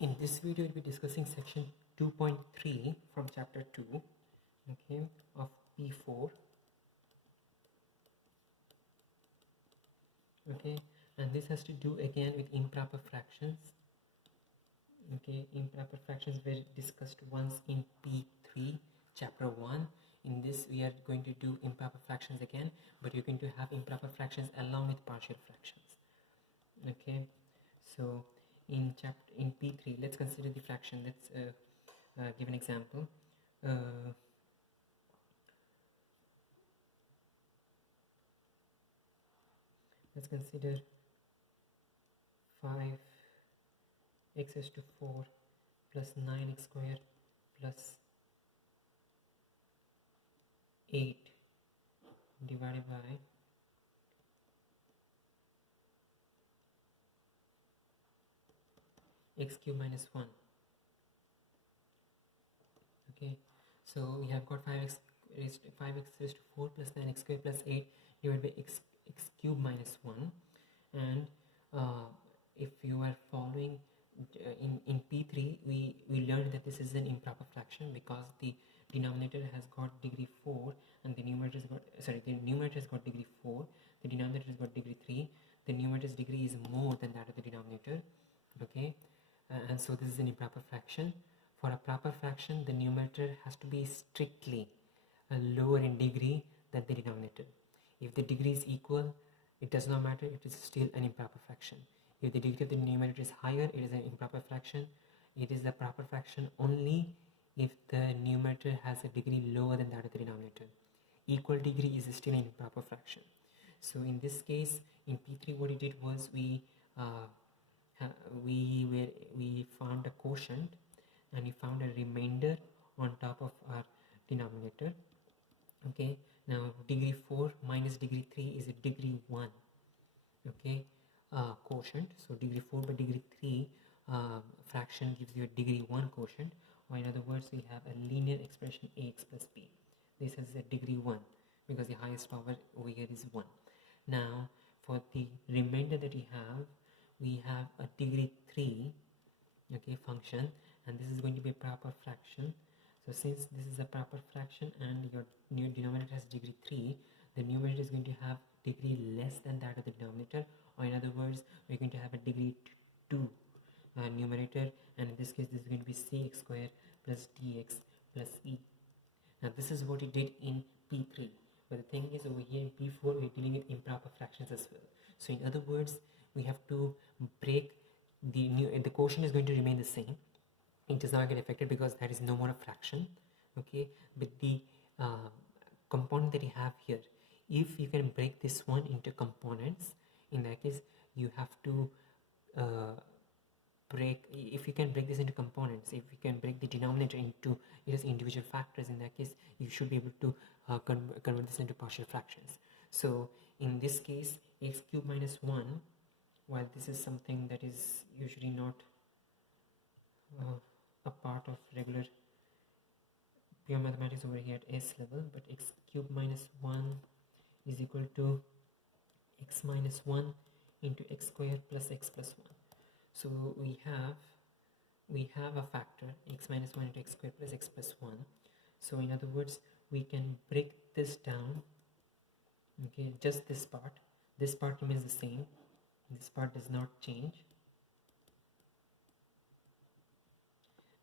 In this video, we'll be discussing section 2.3 from chapter 2, okay, of P4, okay, and this has to do again with improper fractions, okay. Improper fractions were discussed once in P3, chapter 1. In this, we are going to do improper fractions again, but you're going to have improper fractions along with partial fractions, okay. So in P3, let's consider the fraction. Let's give an example. Let's consider 5x raised to 4 plus 9x squared plus 8 divided by x cube minus 1. Okay, so we have got 5x raised to 4 plus 9x squared plus 8 divided by x cube minus 1. And if you are following in P3, we learned that this is an improper fraction because the denominator has got degree 4 and the numerator has got, the numerator has got degree 4, the denominator has got degree 3, the numerator's degree is more than that of the denominator, okay. And so this is an improper fraction. For a proper fraction, the numerator has to be strictly lower in degree than the denominator. If the degree is equal, it does not matter, it is still an improper fraction. If the degree of the numerator is higher, it is an improper fraction. It is a proper fraction only if the numerator has a degree lower than that of the denominator. Equal degree is still an improper fraction. So in this case, in P3, what we did was we found a quotient and we found a remainder on top of our denominator. Okay, now degree 4 minus degree 3 is a degree 1, okay, quotient. So degree 4 by degree 3 fraction gives you a degree 1 quotient, or in other words, we have a linear expression ax plus b. This is a degree 1 because the highest power over here is 1. Now for the remainder that we have a degree 3, okay, function, and this is going to be a proper fraction. So since this is a proper fraction and your denominator has degree 3, the numerator is going to have degree less than that of the denominator, or in other words, we're going to have a degree 2 numerator, and in this case this is going to be cx squared plus dx plus e. Now this is what we did in P3, but the thing is, over here in P4 we're dealing with improper fractions as well. So in other words, we have to break the quotient is going to remain the same. It does not get affected because there is no more a fraction, okay. But the component that you have here, if you can break this one into components, in that case you have to if you can break this into components, if you can break the denominator into its individual factors, in that case you should be able to convert this into partial fractions. So in this case, x cube minus 1, while this is something that is usually not a part of regular pure mathematics over here at S level, but x cube minus 1 is equal to x minus 1 into x squared plus x plus 1. So we have a factor x minus 1 into x squared plus x plus 1. So in other words, we can break this down, okay, just this part remains the same, this part does not change,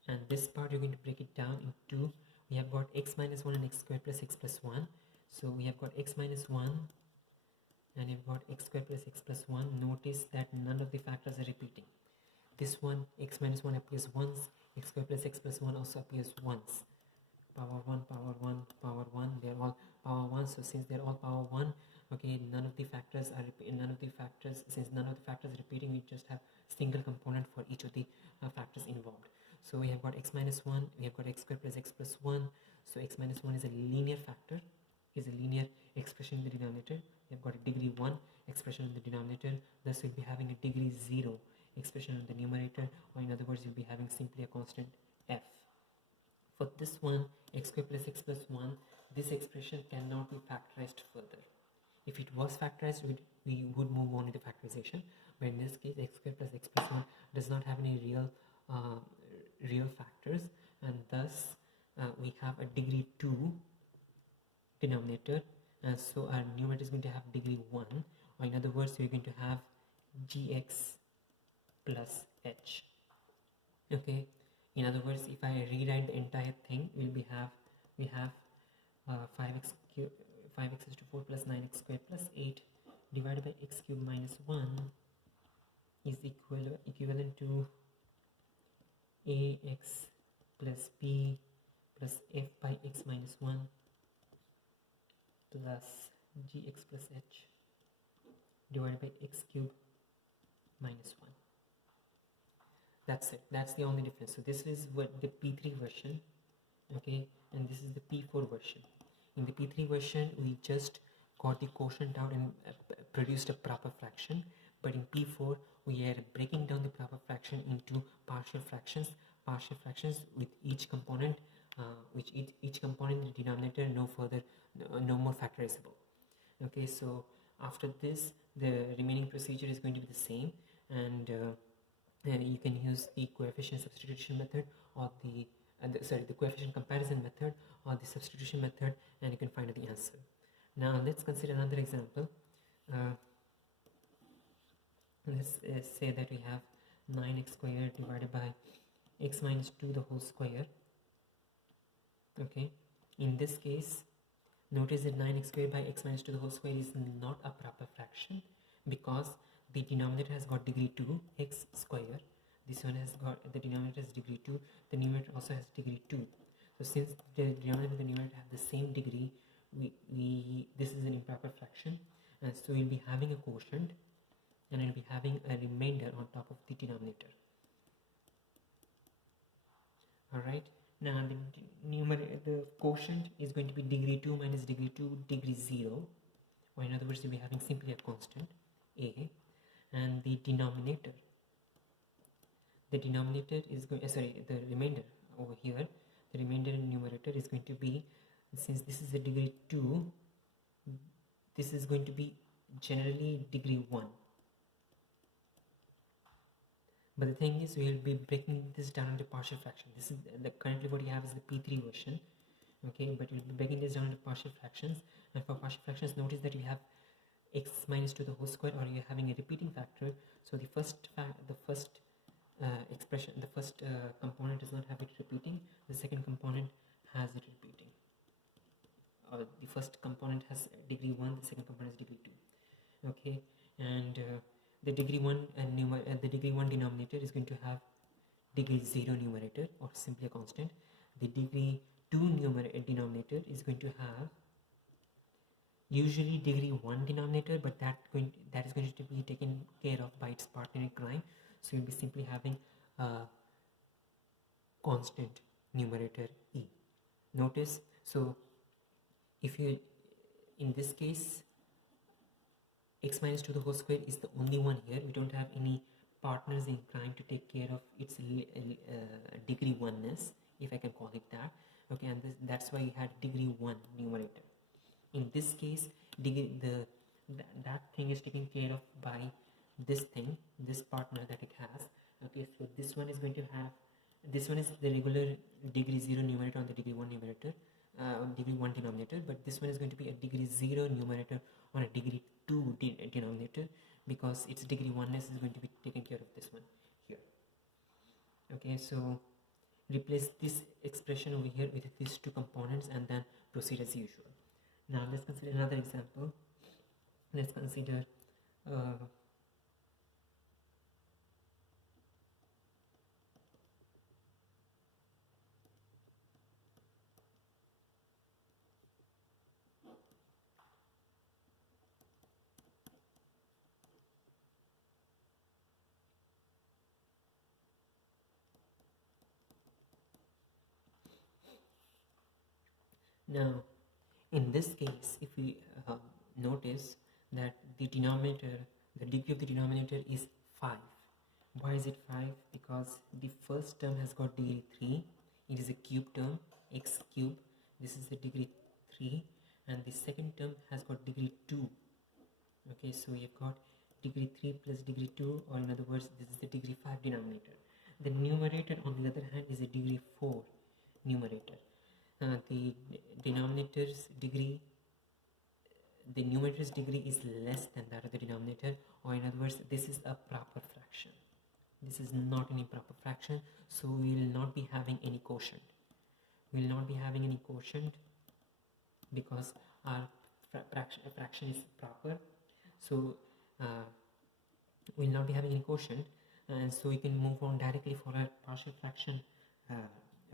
and this part you're going to break it down into, we have got x minus 1 and x squared plus x plus 1. So we have got x minus 1 and you've got x squared plus x plus 1. Notice that none of the factors are repeating. This one, x minus 1 appears once, x squared plus x plus 1 also appears once. Power 1, power 1, power 1, they're all power 1. So since they're all power 1, okay, since none of the factors are repeating, we just have single component for each of the factors involved. So we have got x minus 1, we have got x squared plus x plus 1. So x minus 1 is a linear factor, is a linear expression in the denominator. We have got a degree 1 expression in the denominator, thus we'll be having a degree 0 expression in the numerator, or in other words, you'll be having simply a constant f. For this one, x squared plus x plus 1, this expression cannot be factorized further. If it was factorized, we would move on with the factorization, but in this case x squared plus x plus 1 does not have any real uh, real factors, and thus we have a degree 2 denominator, and so our numerator is going to have degree 1, or in other words we're going to have gx plus h. Okay, in other words, if I rewrite the entire thing, we have 5x cube 5x raised to 4 plus 9x squared plus 8 divided by x cube minus 1 is equivalent to ax plus b plus f by x minus 1 plus gx plus h divided by x cube minus 1. That's it. That's the only difference. So this is what the P3 version, okay, and this is the P4 version. In the P3 version, we just got the quotient out and produced a proper fraction, but in P4 we are breaking down the proper fraction into partial fractions with each component, which each component in the denominator no more factorizable. Okay, so after this the remaining procedure is going to be the same, and you can use the coefficient substitution method or the coefficient comparison method or the substitution method, and you can find the answer. Now let's consider another example. Let's say that we have 9x squared divided by x minus 2 the whole square. Okay, in this case, notice that 9x squared by x minus 2 the whole square is not a proper fraction because the denominator has got degree 2 x square. This one has got, the denominator has degree 2, the numerator also has degree 2. So since the denominator and the numerator have the same degree, this is an improper fraction, and so we'll be having a quotient and we'll be having a remainder on top of the denominator. Alright, now the quotient is going to be degree 2 minus degree 2 degree 0, or in other words we'll be having simply a constant a, and the denominator is going the remainder over here, the remainder in numerator is going to be, since this is a degree 2, this is going to be generally degree 1. But the thing is, we will be breaking this down into partial fraction. This is currently what you have is the P3 version, okay, but we'll be breaking this down into partial fractions, and for partial fractions notice that you have x minus 2 the whole square, or you're having a repeating factor. So the first expression, the first component does not have it repeating, the second component has it repeating, or the first component has degree 1, the second component is degree 2. Okay, and the degree 1 the degree 1 denominator is going to have degree 0 numerator, or simply a constant. The degree 2 denominator is going to have usually degree 1 denominator, but that is going to be taken care of by its partner in crime. So you'll be simply having a constant numerator e. Notice, so if you, in this case, x minus 2 the whole square is the only one here. We don't have any partners in crime to take care of its degree 1ness, if I can call it that. Okay, and that's why you had degree 1 numerator. In this case, that thing is taken care of by this thing, this partner that it has. Okay, so this one is going to have, this one is the regular degree 0 numerator on the degree 1 numerator, degree 1 denominator, but this one is going to be a degree 0 numerator on a degree 2 denominator, because its degree 1ness is going to be taken care of this one here. Okay, so replace this expression over here with these two components and then proceed as usual. Now let's consider another example. Let's consider now in this case, if we notice that the denominator, the degree of the denominator is 5. Why is it 5? Because the first term has got degree 3, it is a cube term, x cube, this is the degree 3, and the second term has got degree 2. Okay, so you've got degree 3 plus degree 2, or in other words, this is the degree 5 denominator. The numerator on the other hand is a degree 4 numerator. The denominator's degree, the numerator's degree is less than that of the denominator, or in other words, this is a proper fraction. This is not an improper fraction, so we will not be having any quotient. We will not be having any quotient because our fraction is proper. So we will not be having any quotient, and so we can move on directly for our partial fraction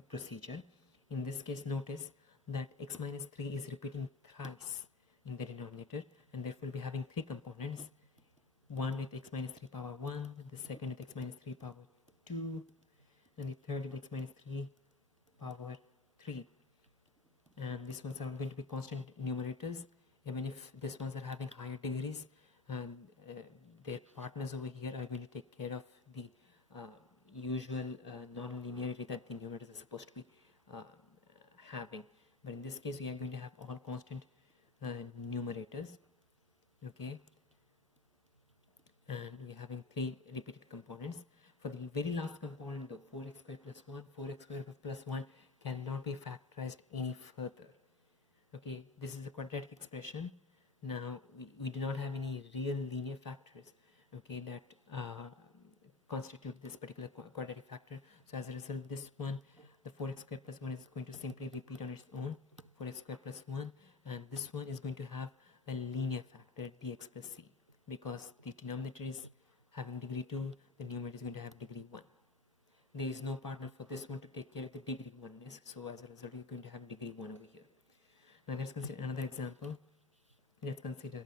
procedure. In this case, notice that x minus 3 is repeating thrice in the denominator, and therefore we'll be having three components: one with x minus 3 power 1, the second with x minus 3 power 2, and the third with x minus 3 power 3. And these ones are going to be constant numerators, even if these ones are having higher degrees. Their partners over here are going to take care of the usual non-linearity that the numerators are supposed to be having. But in this case, we are going to have all constant numerators, okay, and we are having three repeated components. For the very last component, the 4x squared plus 1, 4x squared plus 1 cannot be factorized any further. Okay, this is a quadratic expression. Now we do not have any real linear factors, okay, that constitute this particular quadratic factor. So as a result, this one, the 4x squared plus 1, is going to simply repeat on its own, 4x squared plus 1, and this one is going to have a linear factor, dx plus c, because the denominator is having degree 2, the numerator is going to have degree 1. There is no partner for this one to take care of the degree 1ness, so as a result you're going to have degree 1 over here. Now let's consider another example. Let's consider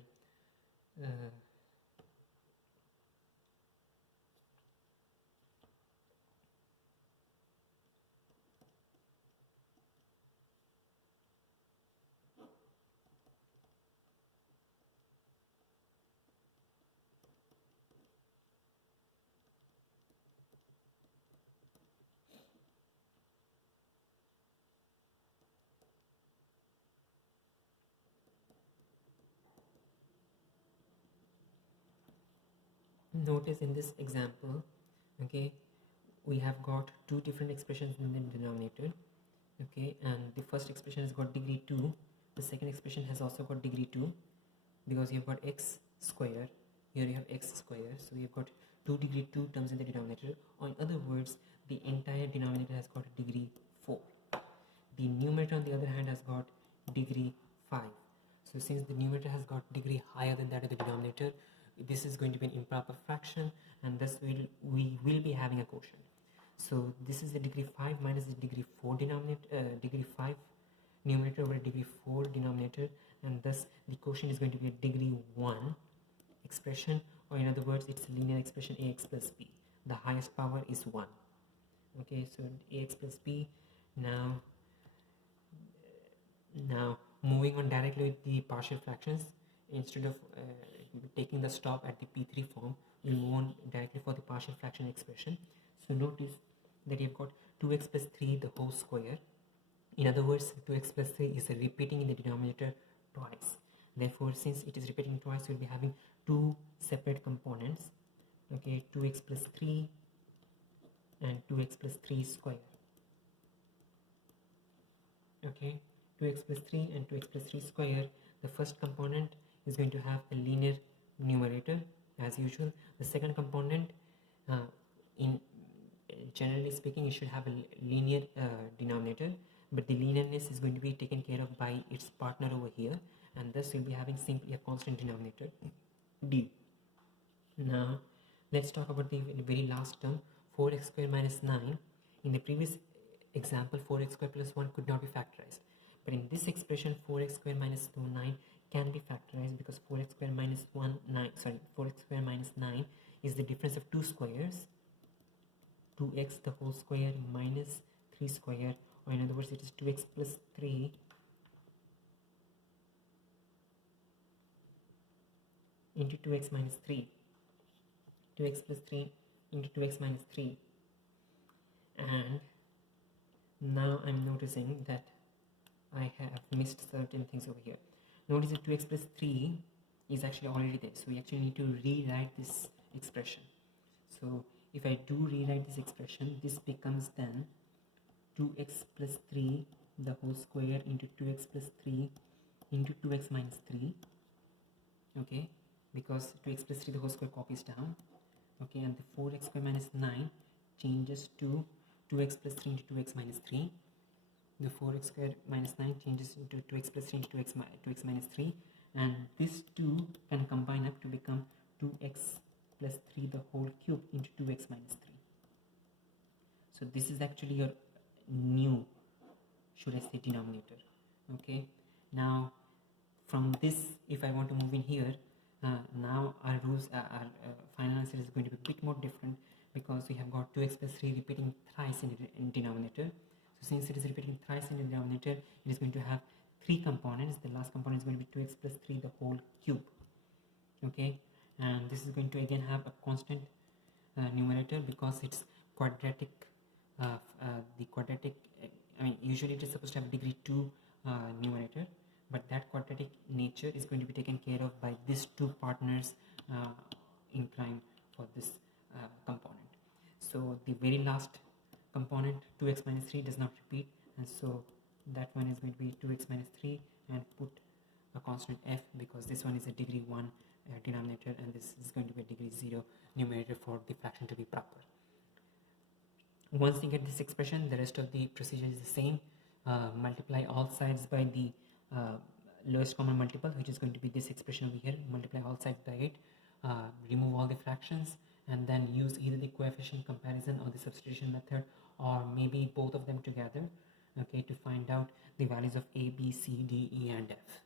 notice in this example, okay, we have got two different expressions in the denominator, okay, and the first expression has got degree 2, the second expression has also got degree 2, because you've got x square, here you have x square, so you've got 2 degree 2 terms in the denominator, or in other words, the entire denominator has got degree 4. The numerator on the other hand has got degree 5. So since the numerator has got degree higher than that of the denominator, this is going to be an improper fraction, and thus we will be having a quotient. So this is the degree 5 minus the degree 4 denominator, degree 5 numerator over degree 4 denominator, and thus the quotient is going to be a degree 1 expression, or in other words, it's a linear expression ax plus b. The highest power is 1. Okay, so ax plus b. Now moving on directly with the partial fractions, instead of taking the stop at the P3 form, we'll move on directly for the partial fraction expression. So notice that you've got 2x plus 3 the whole square. In other words, 2x plus 3 is repeating in the denominator twice. Therefore, since it is repeating twice, we'll be having two separate components, okay, 2x plus 3 and 2x plus 3 square. Okay, 2x plus 3 and 2x plus 3 square. The first component is going to have a linear numerator as usual. The second component, in generally speaking, it should have a linear denominator, but the linearness is going to be taken care of by its partner over here, and thus we'll be having simply a constant denominator d. Now let's talk about the very last term, 4x square minus 9. In the previous example, 4x square plus 1 could not be factorized, but in this expression 4x square minus 9 can be factorized, because 4x square minus 4x square minus 9 is the difference of two squares, 2x the whole square minus 3 square, or in other words, it is 2x plus 3 into 2x minus 3, 2x plus 3 into 2x minus 3. And now I'm noticing that I have missed certain things over here. Notice that 2x plus 3 is actually already there, so we actually need to rewrite this expression. So if I do rewrite this expression, this becomes then 2x plus 3 the whole square into 2x plus 3 into 2x minus 3, okay, because 2x plus 3 the whole square copies down, okay, and the 4x square minus 9 changes to 2x plus 3 into 2x minus 3. The 4x square minus 9 changes into 2x plus 3 into 2x minus 3, and this 2 can combine up to become 2x plus 3 the whole cube into 2x minus 3. So this is actually your new, should I say, denominator. Okay, now from this, if I want to move in here, now our rules, our final answer is going to be a bit more different, because we have got 2x plus 3 repeating thrice in the denominator. So since it is repeating thrice in the denominator, it is going to have 3 components. The last component is going to be 2x plus 3 the whole cube. Okay, and this is going to again have a constant numerator, because it's quadratic. The quadratic, I mean, usually it is supposed to have degree 2 numerator, but that quadratic nature is going to be taken care of by these 2 partners in prime for this component. So the very last component, 2x minus 3, does not repeat, and so that one is going to be 2x minus 3, and put a constant f, because this one is a degree 1 denominator, and this is going to be a degree 0 numerator for the fraction to be proper. Once you get this expression, the rest of the procedure is the same. Multiply all sides by the lowest common multiple, which is going to be this expression over here. Multiply all sides by it, remove all the fractions, and then use either the coefficient comparison or the substitution method, or maybe both of them together, okay, to find out the values of a, b, c, d, e, and f.